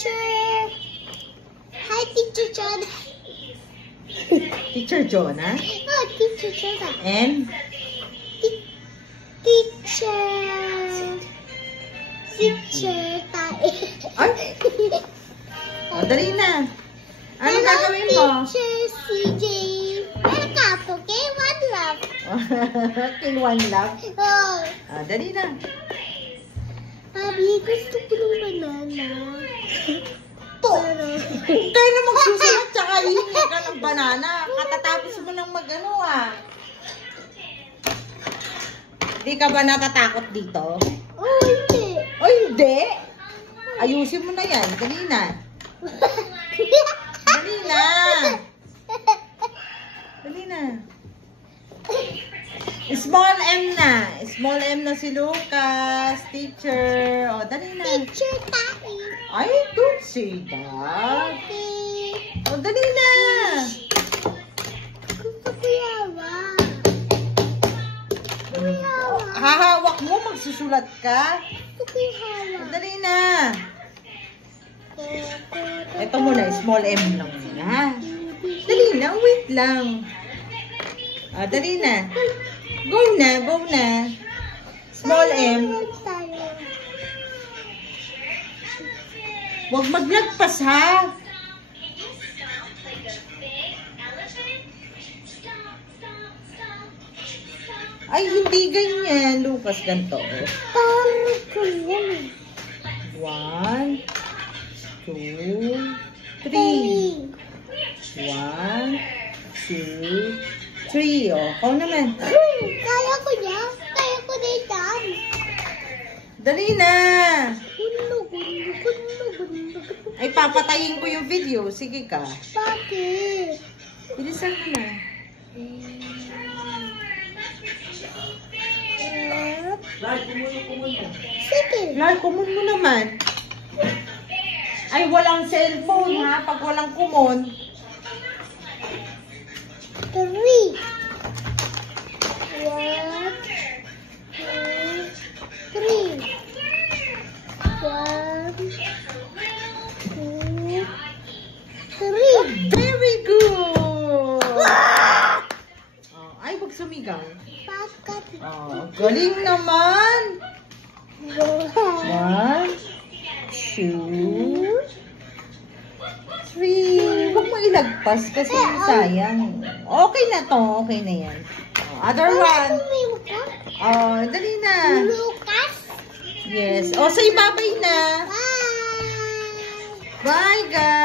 teacher. Hi, Teacher John. Teacher Jonah. Oh, Teacher Jonah. And? Teacher tayo. Ay! O, dali na. Ano gagawin mo? Teacher CJ. Welcome to K1 Love. K1 Love? Oh. O, dali na. Abi, gusto ko ng banana. Pero, Kaya na magsusulat tsaka hingi ka ng banana. Katatapos mo lang mag-ano Di ka ba natatakot dito? oh, hindi. O hindi? Ayusin mo na yan. Dali na. Dali na. Dali na. Small M na. Small M na si Lucas. Teacher. O, dali na. Teacher tayo. I don't say that. Okay. O, dali na. Gusto ko yawa. Hahawak mo, magsusulat ka. Gusto ko yawa. Dali na. Ito muna, small M lang muna, ha? Dali na, wait lang. Ah, dali na. Go na, go na. Small M. Huwag maglagpas, ha? Ay, hindi ganyan, Lucas, ganito. Parang ko yan. 1, 2, 3. 1, 2, 3. O, ikaw naman. Kaya ko niya. Kaya ko na yan. Dali na. Gundo. Ay, papatayin ko yung video. Sige ka. Bakit? Bilisan mo na. Sige. Kumon mo naman. Ay, walang cellphone, ha? Pag walang kumon. 3. 1, 2, 3. 1, 2, 3. Very good! Oh, ay, wag sumigaw. Bakit? Oh, galing naman! 1, 2, 3. Huwag mo ilagpas kasi sayang. Okay na to. Okay na yan. Oh, other one. Oh, dali na. Lucas? Yes. Oh, say bye-bye na. Bye! Bye, guys.